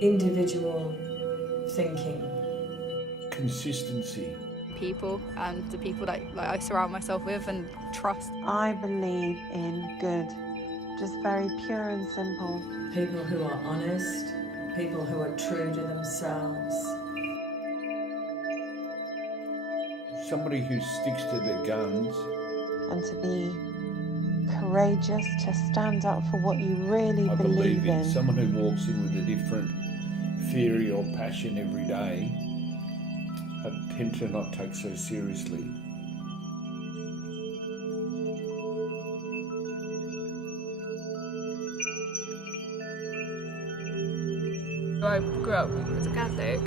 individual thinking. Consistency. People and the people that I surround myself with and trust. I believe in good, just very pure and simple. People who are honest, people who are true to themselves. Somebody who sticks to their guns. And to be courageous, to stand up for what you really I believe in. Someone who walks in with a different theory or passion every day, I tend to not take so seriously. I grew up as a Catholic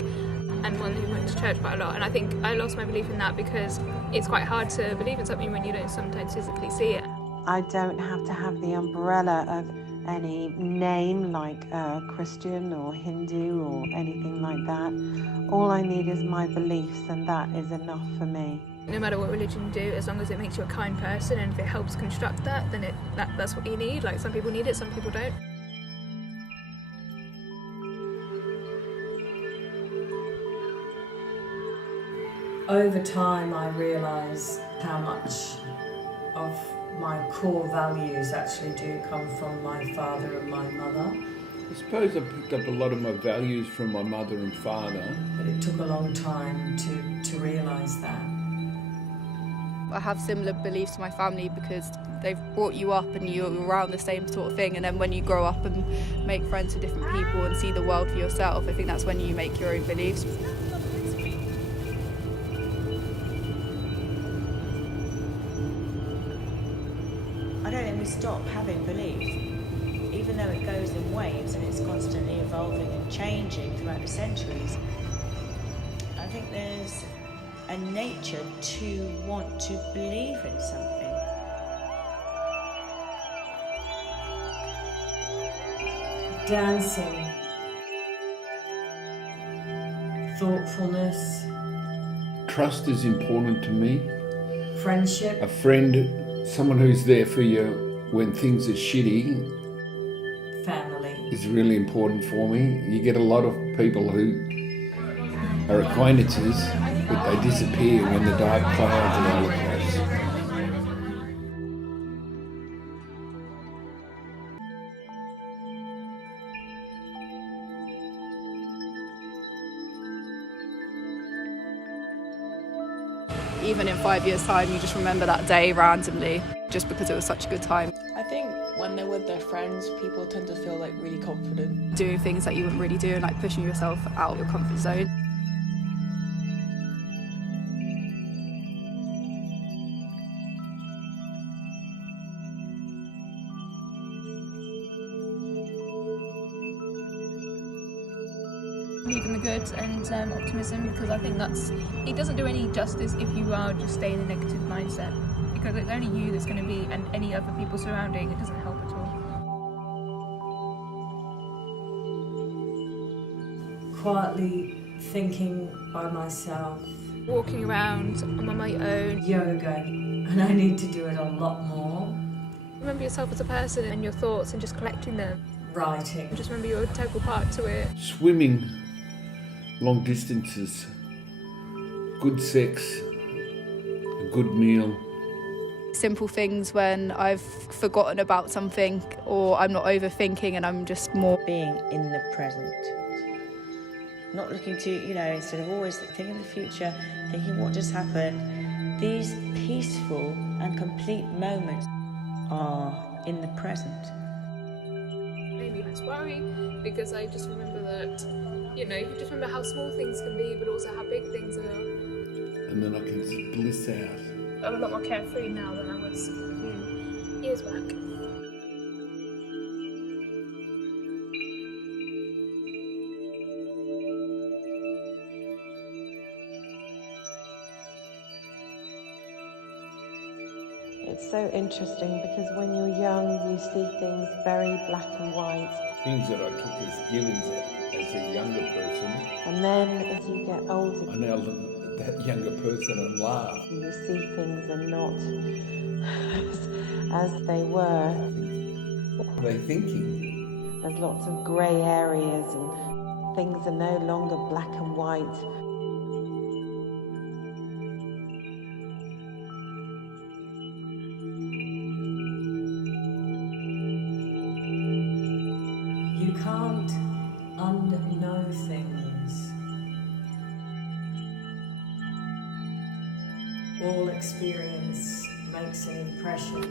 and one who went to church quite a lot, and I think I lost my belief in that because it's quite hard to believe in something when you don't sometimes physically see it. I don't have to have the umbrella of any name like Christian or Hindu or anything like that. All I need is my beliefs, and that is enough for me. No matter what religion you do, as long as it makes you a kind person and if it helps construct that, then that's what you need. Like, some people need it, some people don't. Over time, I realise how much of my core values actually do come from my father and my mother. I suppose I picked up a lot of my values from my mother and father. But it took a long time to realise that. I have similar beliefs to my family because they've brought you up and you're around the same sort of thing, and then when you grow up and make friends with different people and see the world for yourself, I think that's when you make your own beliefs. I don't think we stop having belief, even though it goes in waves and it's constantly evolving and changing throughout the centuries. I think there's a nature to want to believe in something. Dancing, thoughtfulness, Trust is important to me. friendship, A friend, someone who's there for you when things are shitty, family. is really important for me. You get a lot of people who are acquaintances, but they disappear when the dark clouds are all across. Even in 5 years' time, you just remember that day randomly, just because it was such a good time. I think when they're with their friends, people tend to feel like really confident. Doing things that you wouldn't really do and like pushing yourself out of your comfort zone. Believe in the good and optimism, because I think it doesn't do any justice if you are just staying in a negative mindset, because it's only you that's going to be, and any other people surrounding, it doesn't help at all. Quietly thinking by myself. Walking around, I'm on my own. Yoga, and I need to do it a lot more. Remember yourself as a person and your thoughts and just collecting them. Writing. Just remember you're an integral part to it. Swimming, long distances, good sex, a good meal. Simple things when I've forgotten about something or I'm not overthinking and I'm just more Being in the present. Not looking to, instead of always thinking of the future, thinking what just happened. These peaceful and complete moments are in the present. Made me less worry, because I just remember that, you just remember how small things can be, but also how big things are. And then I can bliss out. I'm a lot more carefree now than I was a few years back. It's so interesting because when you're young, you see things very black and white. Things that I took as givens as a younger person, And then as you get older, I now look at that younger person and laugh. you see things are not as they were. What are they thinking? There's lots of grey areas and Things are no longer black and white. You can't unknow things. All experience makes an impression.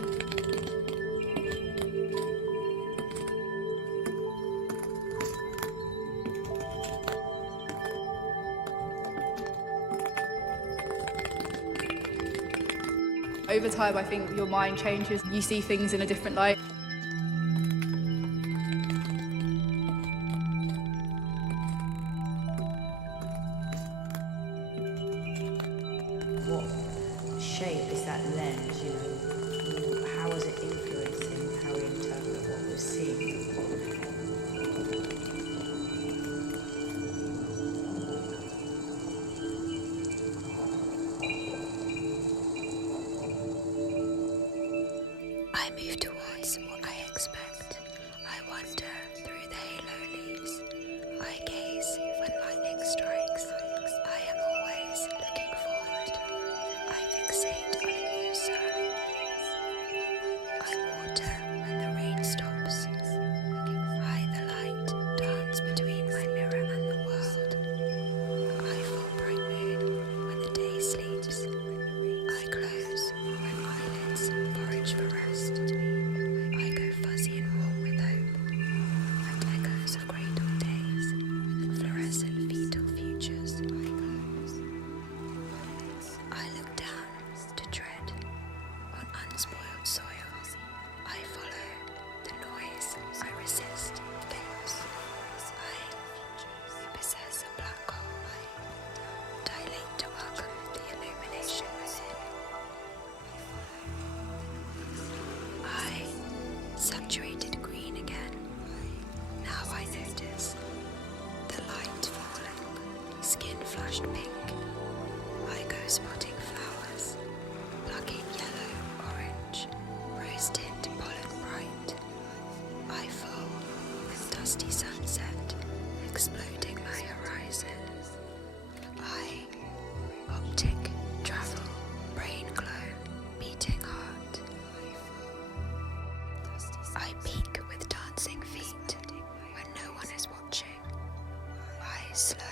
Over time, I think your mind changes. You see things in a different light. What shape is that lens, you know? How is it influencing how we interpret what we're seeing? I move towards what I expect. I wander through the halo leaves. I gaze when lightning strikes. I am always looking forward. I fixate on a new sun. I water when the rain stops. I, the light, dance between my mirror and the world. I fall bright moon when the day sleeps. I close when eyelids forage for rest. I go fuzzy and warm with hope, and echoes of cradled days, fluorescent fetal futures. I look down to tread on unspoiled soil. I follow the noise, I resist chaos. I, who possess a black hole, dilate to welcome the illumination within. I, saturated green again. Now I notice the light falling, skin flushed pink. I go spotting flowers, plucking yellow, orange, rose tint pollen bright. I fall with dusty sunset, exploding my horizon. I, optic, travel, brain glow, beating heart. I peek with dancing feet when no one is watching. I slow